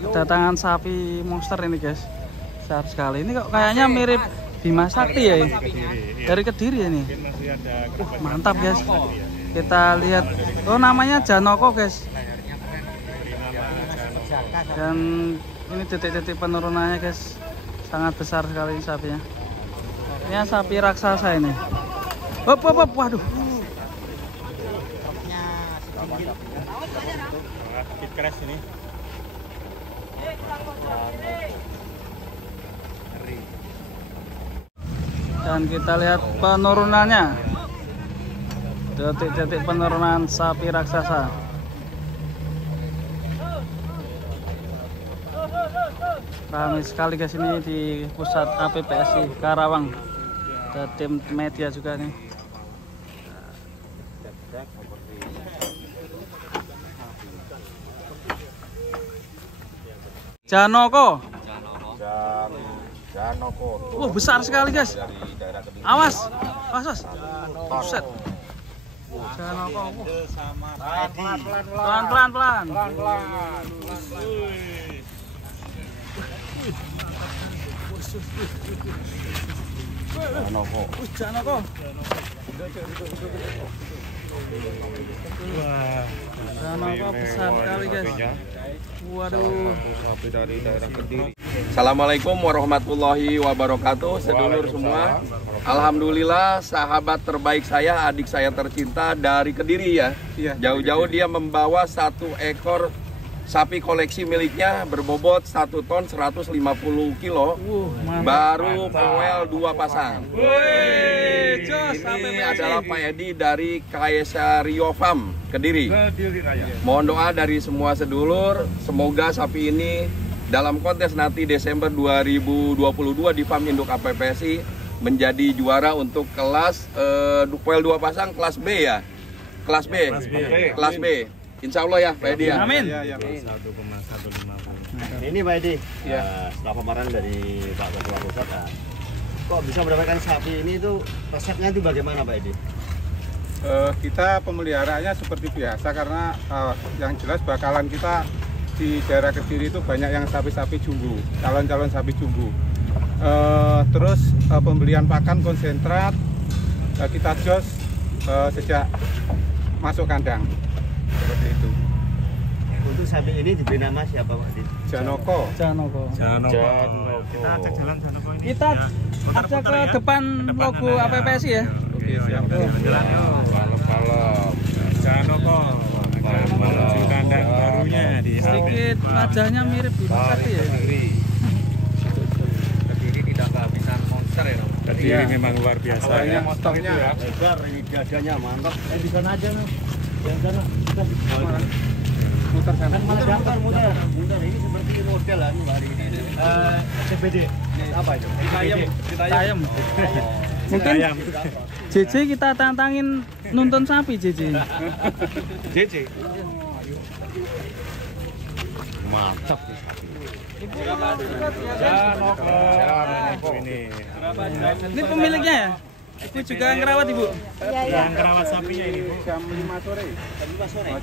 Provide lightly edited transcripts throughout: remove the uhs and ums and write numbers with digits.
kedatangan sapi monster ini guys. Besar sekali. Ini kok kayaknya mirip Bima Sakti ya. Dari Kediri ya ini. Mantap guys. Kita lihat. Oh namanya Janoko guys. Dan ini titik-titik penurunannya guys. Sangat besar sekali sapinya. Ini sapi raksasa ini. Hop, waduh. Keras ini. Dan kita lihat penurunannya. Detik-detik penurunan sapi raksasa. Ramai sekali guys ini di pusat APPSI Karawang. Ada tim media juga nih. Janoko. Besar sekali guys. Awas. Buset. Janoko. Pelan. Janoko. Janoko besar sekali guys. Waduh. Dari daerah Kediri. Assalamualaikum warahmatullahi wabarakatuh, sedulur semua. Alhamdulillah sahabat terbaik saya, adik saya tercinta dari Kediri ya. Jauh-jauh dia membawa 1 ekor sapi koleksi miliknya berbobot 1 ton 150 kilo. Baru poel 2 pasang. Ini adalah Pak Edi dari Kaesa Rio Farm Kediri. Mohon doa dari semua sedulur, semoga sapi ini dalam kontes nanti Desember 2022 di Farm Induk APPSI menjadi juara untuk kelas poel 2 pasang kelas B ya. Kelas B. Insya Allah ya Pak Edi ya. Amin. 1,150. Ini Pak Edi, setelah paparan dari Pak Ketua Pusat, kok bisa mendapatkan sapi ini tuh resepnya itu bagaimana Pak Edi? Kita pemeliharaannya seperti biasa karena yang jelas bakalan kita di daerah Kediri itu banyak yang sapi-sapi jumbo, calon-calon sapi jumbo. Terus pembelian pakan konsentrat kita jos sejak masuk kandang. Seperti itu. Untuk sapi ini diberi nama siapa Pak Edi? Janoko. Kita ajak jalan Janoko ini. Kita ajak ke depan logo APPSI ya. Oke, siap. Kalau Janoko. Menuju kandang barunya di Sedikit wajahnya mirip Bima Sakti ya. Kediri tidak kehabisan monster ya. Kediri memang luar biasa ya. Monsternya Lebar, ini dadanya mantap. Di sana aja nih. Yang sana. muter sana. Muter. Ini seperti model lah hari ini. CBD. Apa itu? Ayam. Mungkin JJ kita tantangin nuntun sapi JJ. Mantap. Ini pemiliknya ya? Ibu juga ngerawat Ibu? Yang ngerawat sapinya ini Bu. Jam 5 sore.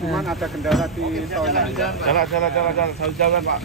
Cuman ada kendala di tolnya. Jalan Pak.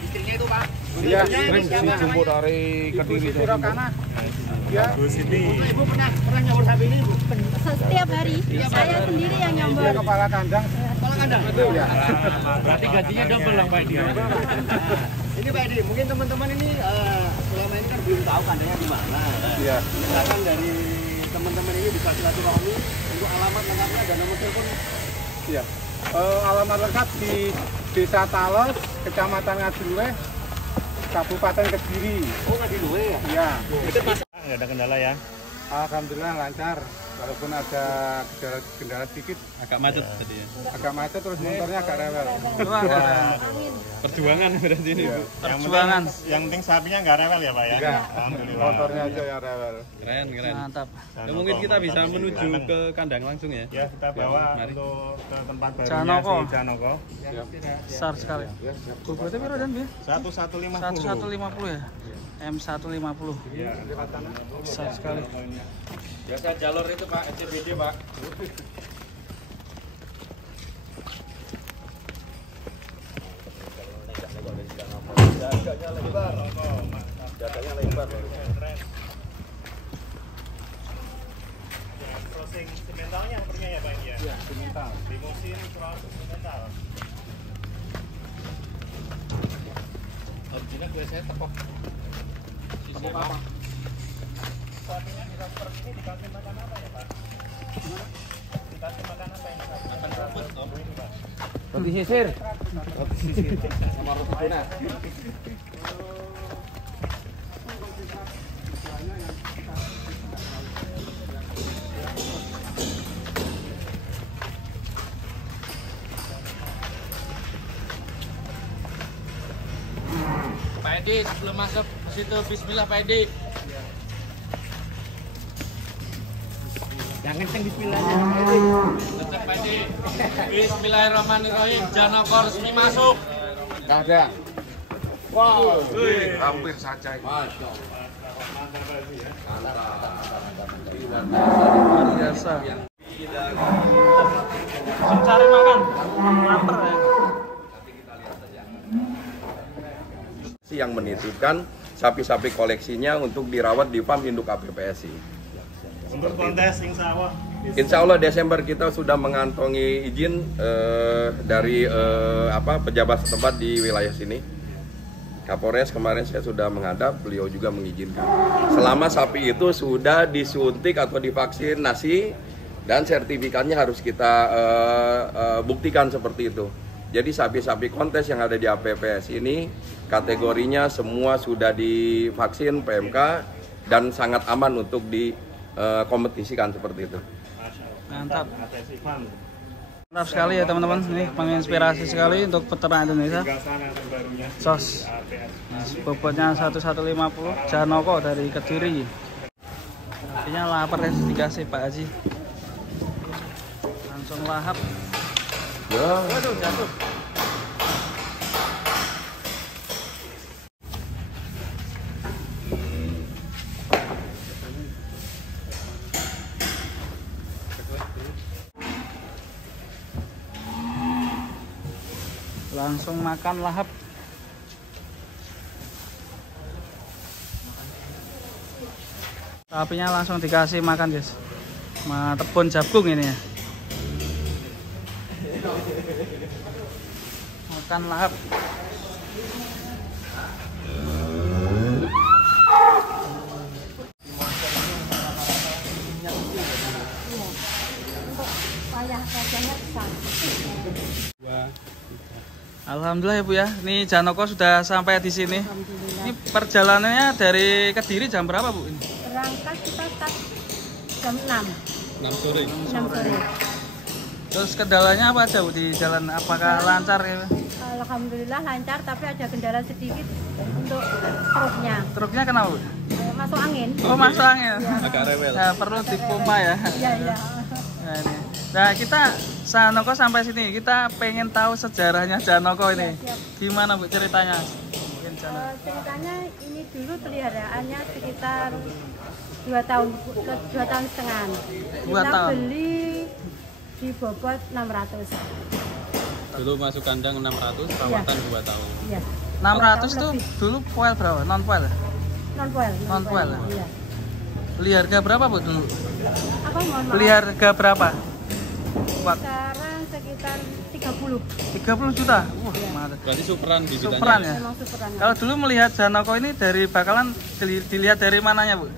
Istrinya itu Pak. Iya, Sering dijemput dari Kediri. Sirokana. Ya. Gus ini. Ibu pernah nyambut sapi ini Bu? Setiap hari saya sendiri yang nyambut. Dia kepala kandang. Kepala kandang. Ya. Berarti gajinya double dong Pak dia. Ini Pak Edi, mungkin teman-teman ini selama ini kan belum tahu kandangnya di mana. Iya. Misalkan dari teman-teman ini bisa silaturahmi untuk alamat lengkapnya dan nomor telepon. Iya. Alamat lengkap di Desa Talos, Kecamatan Ngadiluweh, Kabupaten Kediri. Oh, Ngadiluweh ya? Iya. Nggak ada kendala ya. Alhamdulillah lancar. Walaupun ada kendala sedikit, Agak macet tadi ya. agak macet terus motornya agak rewel. Wah, Perjuangan berarti ini Bu. perjuangan. Yang penting sapinya nggak rewel ya Pak ya. Enggak. Alhamdulillah. Motornya aja yang rewel. Keren. Mantap. Janoko, mungkin kita bisa mantap. menuju ke kandang langsung ya. Ya kita bawa Mari. untuk ke tempat barunya Janoko. si Janoko. Besar sekali. Bobotnya berapa dan Bi? 1150. 1150 ya? M150. Besar sekali. Biasa jalur itu Pak, SCBD Pak. Dadanya lebar. Crossing simentalnya pernya ya Bang ya? Iya, simental. Limosin cross simental. Original gue saya tepok. Tepok apa? Suaminya di transfer ini dikasih makan apa ya Pak? Dikasih makan apa ini Pak? Makan rumput ini Pak. Roti sisir. Roti sisir. Sama roti tuna. Pak Edi, sebelum masuk ke situ, bismillah Pak Edi. Jangan kenceng bismillahnya. Tetap Pak Edi. Bismillahirrahmanirrahim. Janoko resmi masuk. Nggak ada. Wow, hampir saja. Masya Luar biasa. Cari makan. Lapar ya. Yang menitipkan sapi-sapi koleksinya untuk dirawat di farm induk KPPSI. Untuk kontes insya Allah. Insya Allah Desember kita sudah mengantongi izin dari pejabat setempat di wilayah sini. Kapolres kemarin saya sudah menghadap, beliau juga mengizinkan. Selama sapi itu sudah disuntik atau divaksinasi dan sertifikatnya harus kita buktikan seperti itu. Jadi sapi-sapi kontes yang ada di APPS ini kategorinya semua sudah divaksin PMK dan sangat aman untuk dikompetisikan seperti itu. Mantap. Mantap sekali ya teman-teman. Ini menginspirasi sekali untuk peternak Indonesia. Sos. Bobotnya 1150 Janoko dari Kediri. Artinya lapar ya, dikasih Pak Haji. Langsung lahap. Ya. Waduh, jatuh. Langsung makan lahap. Sapinya langsung dikasih makan guys. Tepung jagung ini ya. Makan lahap. Alhamdulillah ya Bu ya. Ini Janoko sudah sampai di sini. Ini perjalanannya dari Kediri jam berapa Bu ini? Berangkat kita start jam 6 sore. 6 sore. Terus kendalanya apa aja Bu di jalan? Apakah lancar ya? Alhamdulillah lancar, tapi ada kendala sedikit untuk truknya. Truknya kenapa Bu? Masuk angin. Oh masuk angin. Agak rewel. Nah, perlu dipompa ya. Iya, iya. Nah, ini. Nah kita Janoko sampai sini, kita pengen tahu sejarahnya Janoko ini. Siap. Gimana Bu ceritanya? Mungkin Janoko. Ceritanya ini dulu peliharaannya sekitar 2 tahun setengah. Dua Kita tahun. beli di bobot 600. Dulu masuk kandang 600, perawatan 2 tahun. Iya. 600 tuh lebih. dulu poel berapa? Non poel? Non-poil. Non-poil. Iya. Beli harga berapa Bu dulu? Apa mohon maaf? Beli harga berapa? Pak, Sekarang sekitar 30. 30 juta. Wah, mantap. Berarti superan bibitanya. Superan ya. Memang superan. Kalau dulu melihat Janoko ini dari bakalan dilihat dari mananya Bu?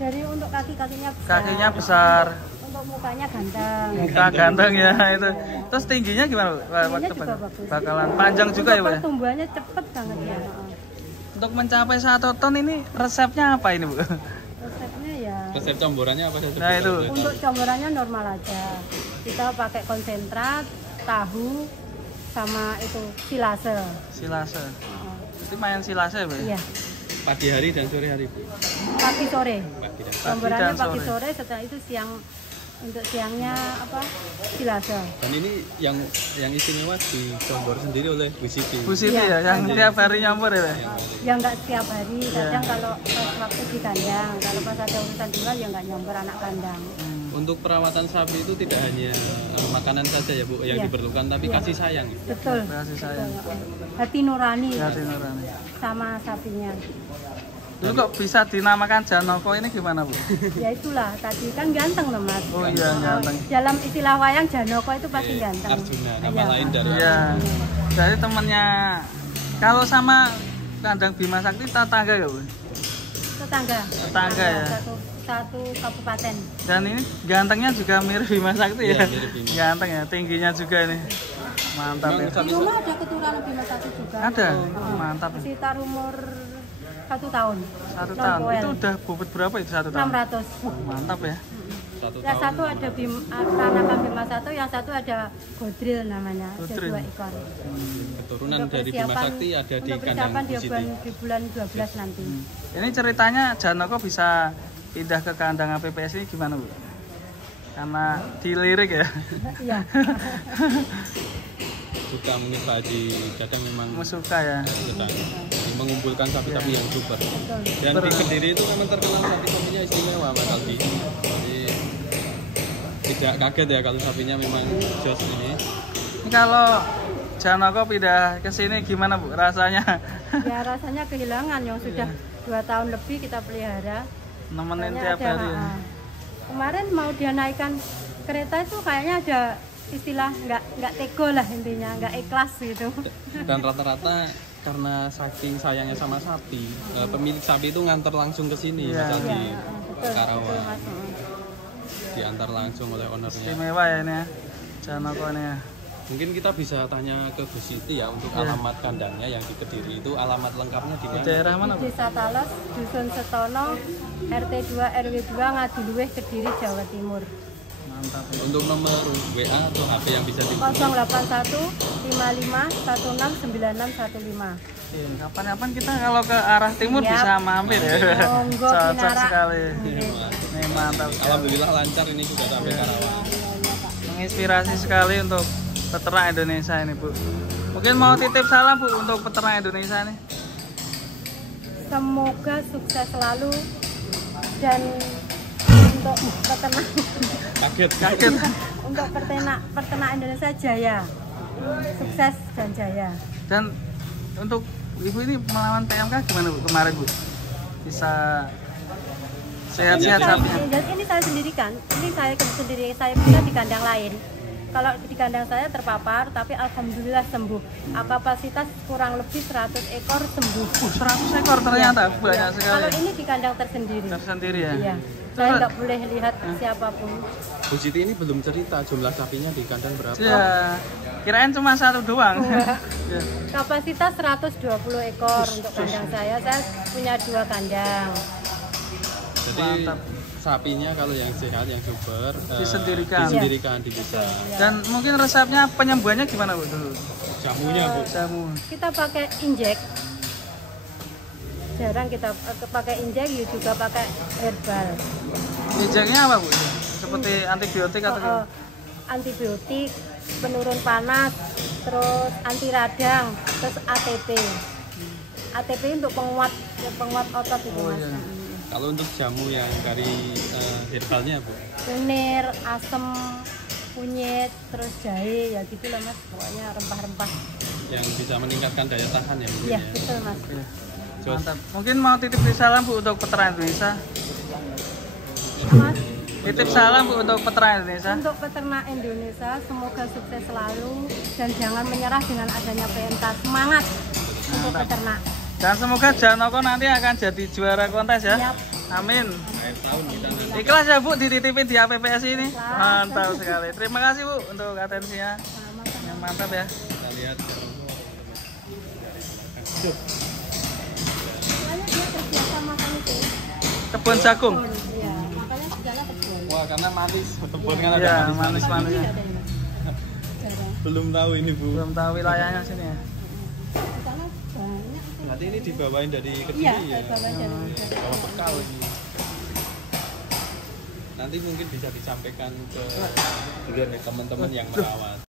Dari untuk kaki-kakinya besar. Kakinya besar, Untuk mukanya ganteng. muka ganteng ya itu. Terus tingginya gimana Bu? Waktu juga bagus. bakalan panjang juga ya Bu ya? Pertumbuhannya cepet banget ya. Untuk mencapai 1 ton ini resepnya apa ini Bu? Resepnya ya. Resep comborannya apa saja? Nah, itu. Untuk campurannya normal aja. Kita pakai konsentrat, tahu, sama itu silase. Silase. Itu main silase Bu? Iya. Pagi hari dan sore hari Bu. Pagi sore. Pagi dan Campurannya dan pagi sore. sore. Setelah itu siang. Untuk siangnya apa? Silase. Dan ini yang istimewa dicombor sendiri oleh Bu Siti. Bu Siti Iya. ya, yang tiap hari nyampur ya Pak? Ya nggak setiap hari. Iya. Kadang kalau pas waktu di kandang, kalau pas ada urusan jual ya nggak nyamper anak kandang. Untuk perawatan sapi itu tidak hanya makanan saja ya Bu yang Iya. diperlukan, tapi Iya. kasih sayang. Betul. Kasih sayang. Hati nurani Hati nurani. sama sapinya. Dulu kok bisa dinamakan Janoko ini gimana Bu? Ya itulah tadi kan ganteng loh Mas. Oh iya ganteng. Dalam istilah wayang Janoko itu pasti ganteng. Arjuna, nama Iya. lain dari Iya. Jadi temennya kalau sama kandang Bima Sakti tetangga ya Bu? Tetangga. Tetangga ya. Satu kabupaten. Dan ini gantengnya juga mirip Bima Sakti ya? Iya, mirip Bima. Ganteng ya, tingginya juga ini. Mantap ya. Di rumah ada keturunan Bima Sakti juga. Ada? Mantap ya. Sekitar umur 1 tahun. 1 tahun. Itu udah bobot berapa itu 1 tahun? 600. Mantap ya. 1 Yang tahun. satu ada peranakan Bima satu, yang satu ada Godril namanya. Godril. Ada 2 ekor. Keturunan Untuk dari Bima persiapan- Sakti ada di untuk kandang persiapan Bu Siti. di bulan 12 nanti. Ini ceritanya Janoko bisa pindah ke kandang APPS ini gimana Bu? Karena dilirik ya. Iya. Suka mungkin Pak Haji Dadang memang Suka ya. sedang mengumpulkan sapi-sapi yang super. Betul. Dan di Kediri itu memang terkenal sapi-sapinya istimewa Mas Aldi. Jadi tidak kaget ya kalau sapinya memang jos ini. Ini kalau Janoko pindah ke sini gimana Bu rasanya? Ya rasanya kehilangan yang sudah 2 tahun lebih kita pelihara. Nemenin Kayaknya tiap ada, hari ya. kemarin mau dia naikkan kereta itu kayaknya ada istilah nggak tego lah intinya, nggak ikhlas gitu. Dan rata-rata karena saking sayangnya sama sapi, pemilik sapi itu nganter langsung ke sini, Iya. misal di Iya, betul, Karawang, betul, Mas. diantar langsung oleh ownernya. Istimewa ya ini ya. Janoko ini ya. Mungkin kita bisa tanya ke Bu Siti ya untuk Iya. alamat kandangnya yang di Kediri itu alamat lengkapnya di Di mana? daerah mana Bu? Desa Talas, Dusun Setono, RT 2 RW 2 Ngadiluweh, Kediri, Jawa Timur. Mantap ya. Untuk nomor WA atau HP yang bisa dihubungi? 081 55 16 9615. Iya, kapan-kapan kita kalau ke arah timur Siap. bisa mampir ya. Monggo, Cocok Kinara. sekali. Oke. Ini mantap sekali. Alhamdulillah lancar ini juga sampai Karawang. Menginspirasi sekali untuk peternak Indonesia ini Bu. Mungkin mau titip salam Bu untuk peternak Indonesia nih. Semoga sukses selalu dan untuk peternak Kaget. untuk peternak Indonesia jaya, sukses dan jaya. Dan untuk Ibu ini melawan PMK gimana Bu kemarin Bu? Bisa sehat-sehat sapinya? Ini saya sendirikan, ini saya sendiri, saya punya di kandang lain. Kalau di kandang saya terpapar, tapi alhamdulillah sembuh. Kapasitas kurang lebih 100 ekor sembuh. 100 ekor ternyata banyak sekali. Kalau ini di kandang tersendiri. Tersendiri ya? Iya. Saya nggak boleh lihat siapapun. Bu Siti ini belum cerita jumlah sapinya di kandang berapa? Ya, kirain cuma 1 doang. Ya. Kapasitas 120 ekor untuk kandang saya. Saya punya 2 kandang. Jadi Mantap. sapinya kalau yang sehat, yang super Disendirikan. di desa. Dan mungkin resepnya penyembuhannya gimana Bu dulu? Jamunya Bu. Jamu. Kita pakai injek. Jarang kita pakai injek, juga pakai herbal. Injeknya apa Bu? Seperti antibiotik atau gimana? Antibiotik, penurun panas, terus anti radang, terus ATP. ATP untuk penguat otot itu Oh, Mas. iya. Kalau untuk jamu yang dari herbalnya Bu, Kunir, asem, kunyit, terus jahe, ya gitu lah Mas. Pokoknya rempah-rempah. yang bisa meningkatkan daya tahan ya mungkin Iya, ya. betul Mas. Jos. Mantap. Mungkin mau titip salam Bu untuk peternak Indonesia. Mas, Titip salam Bu untuk peternak Indonesia. untuk peternak Indonesia semoga sukses selalu dan jangan menyerah dengan adanya PMK. Semangat untuk peternak. Dan semoga Janoko nanti akan jadi juara kontes ya. Siap. Amin. Akhir tahun kita nanti. Ikhlas ya Bu dititipin di APPS ini. Mantap sekali. Terima kasih Bu untuk atensinya. Yang mantap ya. Kita lihat Makanya dia terbiasa makan itu. Kebun jagung. Iya, makanya segala kebun. wah karena manis, tebon kan ada Iya, manis-manis. manis-manis. Ini ada ini, Mas. Jarang. Belum tahu ini Bu. Belum tahu wilayahnya sini ya. Di sana banyak. Nanti ini dibawain dari Kediri Iya, ya. saya bawa dari Bawa bekal ini. Nanti mungkin bisa disampaikan ke teman-teman yang merawat.